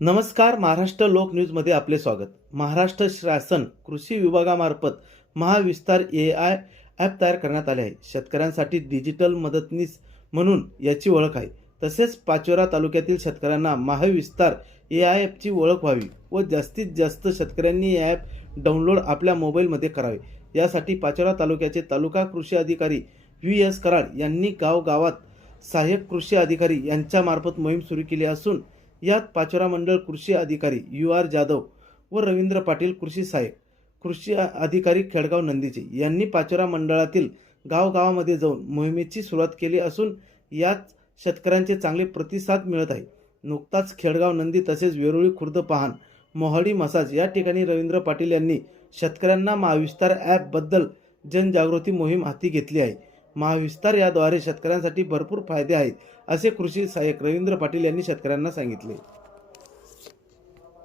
नमस्कार. महाराष्ट्र लोक न्यूजमध्ये आपले स्वागत. महाराष्ट्र शासन कृषी विभागामार्फत महाविस्तार AI ॲप तयार करण्यात आले आहे. शेतकऱ्यांसाठी डिजिटल मदतनीस म्हणून याची ओळख आहे. तसेच पाचोरा तालुक्यातील शेतकऱ्यांना महाविस्तार AI ॲपची ओळख व्हावी व जास्तीत जास्त शेतकऱ्यांनी हे ॲप डाउनलोड आपल्या मोबाईलमध्ये करावे. यासाठी पाचोरा तालुक्याचे तालुका कृषी अधिकारी VS कराड यांनी गावागावात सहाय्यक कृषी अधिकारी यांच्यामार्फत मोहीम सुरू केली असून यात पाचोरा मंडळ कृषी अधिकारी UR जाधव व रवींद्र पाटील कृषी सहाय्यक कृषी अधिकारी खेडगाव नंदीचे यांनी पाचोरा मंडळातील गावागावामध्ये जाऊन मोहिमेची सुरुवात केली असून यात शेतकऱ्यांचे चांगले प्रतिसाद मिळत आहे. नुकताच खेडगाव नंदी तसेच वेरुळी खुर्द पहाण मोहाडी मसाज या ठिकाणी रवींद्र पाटील यांनी शेतकऱ्यांना महाविस्तार ॲपबद्दल जनजागृती मोहीम हाती घेतली आहे. महाविस्तार याद्वारे शेतकऱ्यांसाठी भरपूर फायदे आहेत असे कृषी सहाय्यक रवींद्र पाटील यांनी शेतकऱ्यांना सांगितले.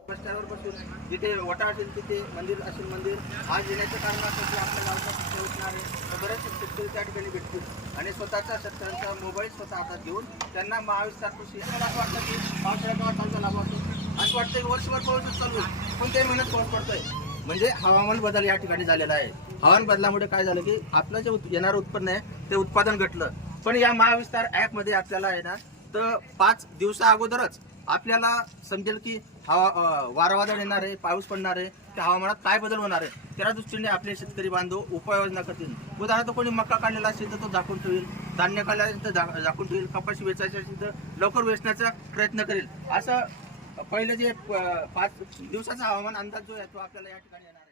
रस्त्यावर बसून जिथे वटा असेल तिथे मंदिर असेल मंदिर आज येण्याचं कारण असं की आपल्या गावात पिकं उठणारे बरेच शेतकरी त्या ठिकाणी भेटतील आणि स्वतःचा शेतकऱ्यांचा मोबाईल स्वतः हातात घेऊन त्यांना महाविस्तार कृषी असं वाटतं की पावसाळ्यात चालू लाभ होतो असं वाटतं की वर्षभर पाऊसच चालू आहे पण ते महिन्यात पाऊस पडतोय. म्हणजे हवामान बदल या ठिकाणी झालेला आहे. हवामान बदलामुळे काय झालं की आपलं जे येणारं उत्पन्न आहे ते उत्पादन घटलं. पण या महाविस्तार ॲपमध्ये आपल्याला आहे ना तर 5 दिवसा अगोदरच आपल्याला समजेल की वारा वादळ येणार आहे, पाऊस पडणार आहे, त्या हवामानात काय बदल होणार आहे. त्या दृष्टीने आपले शेतकरी बांधव उपाययोजना करतील. उदाहरणार्थ कोणी मका काढलेला असेल तर तो झाकून ठेवेल, धान्य काढलेला असेल तर झाकून ठेवेल, कपाशी वेचायची असेल तर लवकर वेचण्याचा प्रयत्न करेल. असं पहिलं जे 5 दिवसाचा हवामान अंदाज जो आहे तो आपल्याला या ठिकाणी येणार.